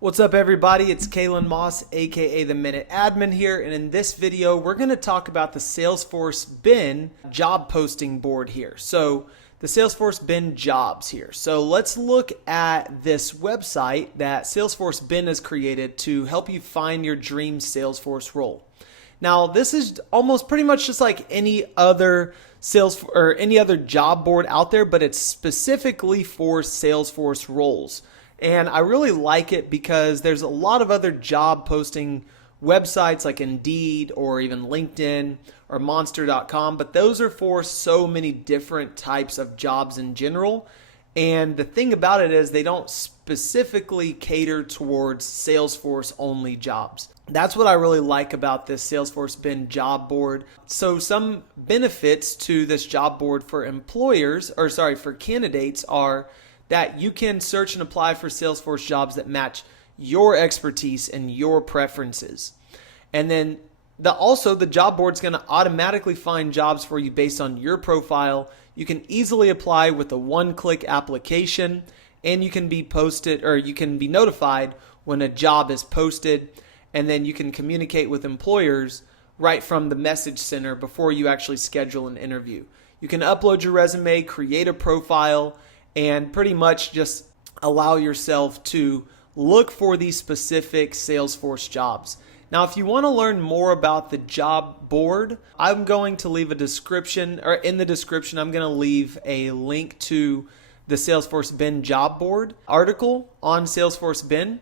What's up, everybody? It's Kalen Moss, aka the MinuteAdmin here, and in this video we're going to talk about the SalesforceBen job posting board here. So the SalesforceBen jobs here. So let's look at this website that SalesforceBen has created to help you find your dream Salesforce role. Now, this is almost pretty much just like any other any other job board out there, but it's specifically for Salesforce roles. And I really like it because there's a lot of other job posting websites like Indeed or even LinkedIn or Monster.com, but those are for so many different types of jobs in general. And the thing about it is they don't specifically cater towards Salesforce only jobs. That's what I really like about this SalesforceBen job board. So some benefits to this job board for for candidates are that you can search and apply for Salesforce jobs that match your expertise and your preferences. And then the job board's going to automatically find jobs for you based on your profile. You can easily apply with a one-click application, and you can be notified when a job is posted, and then you can communicate with employers right from the message center before you actually schedule an interview. You can upload your resume, create a profile, and pretty much just allow yourself to look for these specific Salesforce jobs. Now, if you want to learn more about the job board, I'm going to leave in the description, I'm going to leave a link to the SalesforceBen job board article on SalesforceBen.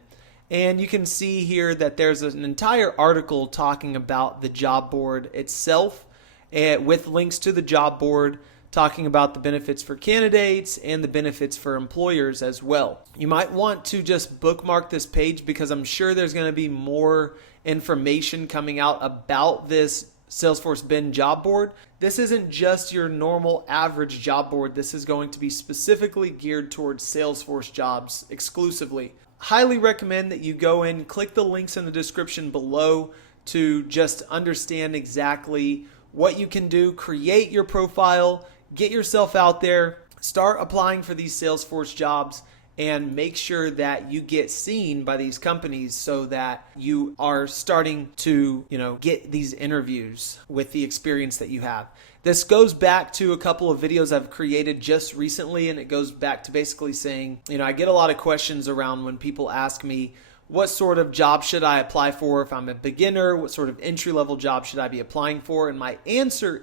And you can see here that there's an entire article talking about the job board itself with links to the job board, talking about the benefits for candidates and the benefits for employers as well. You might want to just bookmark this page because I'm sure there's going to be more information coming out about this SalesforceBen job board. This isn't just your normal average job board. This is going to be specifically geared towards Salesforce jobs exclusively. Highly recommend that you go in, click the links in the description below to just understand exactly what you can do, create your profile, get yourself out there, start applying for these Salesforce jobs, and make sure that you get seen by these companies so that you are starting to, get these interviews with the experience that you have. This goes back to a couple of videos I've created just recently, and it goes back to basically saying, I get a lot of questions around when people ask me, what sort of job should I apply for if I'm a beginner? What sort of entry-level job should I be applying for? And my answer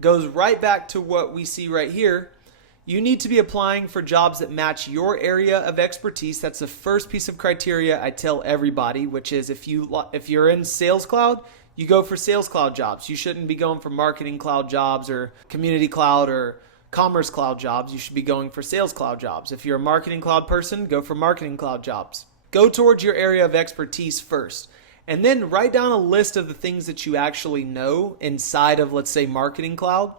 goes right back to what we see right here. You need to be applying for jobs that match your area of expertise. That's the first piece of criteria I tell everybody, which is if you're in Sales Cloud, you go for Sales Cloud jobs. You shouldn't be going for Marketing Cloud jobs or Community Cloud or Commerce Cloud jobs. You should be going for Sales Cloud jobs. If you're a Marketing Cloud person, go for Marketing Cloud jobs. Go towards your area of expertise first. And then write down a list of the things that you actually know inside of, let's say, Marketing Cloud,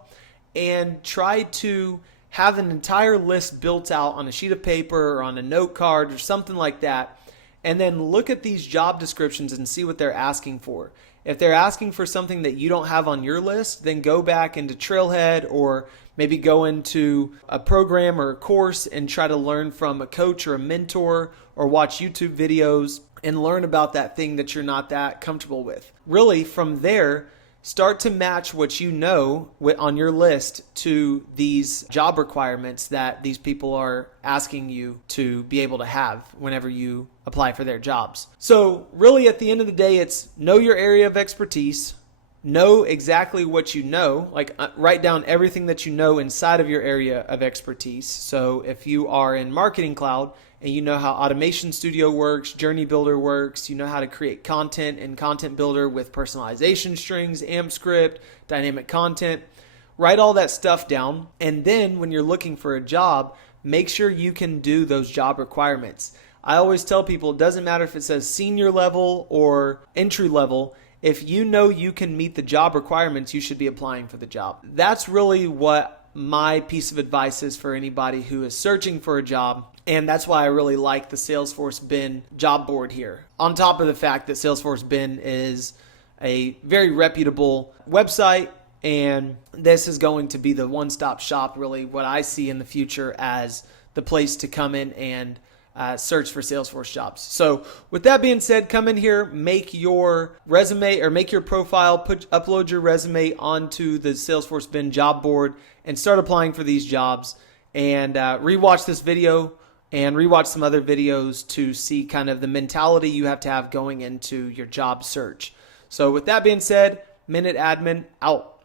and try to have an entire list built out on a sheet of paper or on a note card or something like that. And then look at these job descriptions and see what they're asking for. If they're asking for something that you don't have on your list, then go back into Trailhead or maybe go into a program or a course and try to learn from a coach or a mentor or watch YouTube videos and learn about that thing that you're not that comfortable with. Really, from there, start to match what you know on your list to these job requirements that these people are asking you to be able to have whenever you apply for their jobs. So really, at the end of the day, it's know your area of expertise, know exactly what you know, write down everything that you know inside of your area of expertise. So if you are in Marketing Cloud and you know how Automation Studio works, Journey Builder works, you know how to create content in Content Builder with personalization strings, AMP script, dynamic content, write all that stuff down. And then when you're looking for a job, make sure you can do those job requirements. I always tell people it doesn't matter if it says senior level or entry level. If you know you can meet the job requirements, you should be applying for the job. That's really what my piece of advice is for anybody who is searching for a job. And that's why I really like the SalesforceBen job board here. On top of the fact that SalesforceBen is a very reputable website, and this is going to be the one-stop shop, really what I see in the future as the place to come in and search for Salesforce jobs. So with that being said, come in here, make your resume or make your profile, upload your resume onto the SalesforceBen job board and start applying for these jobs. And rewatch this video and rewatch some other videos to see kind of the mentality you have to have going into your job search. So with that being said, MinuteAdmin out.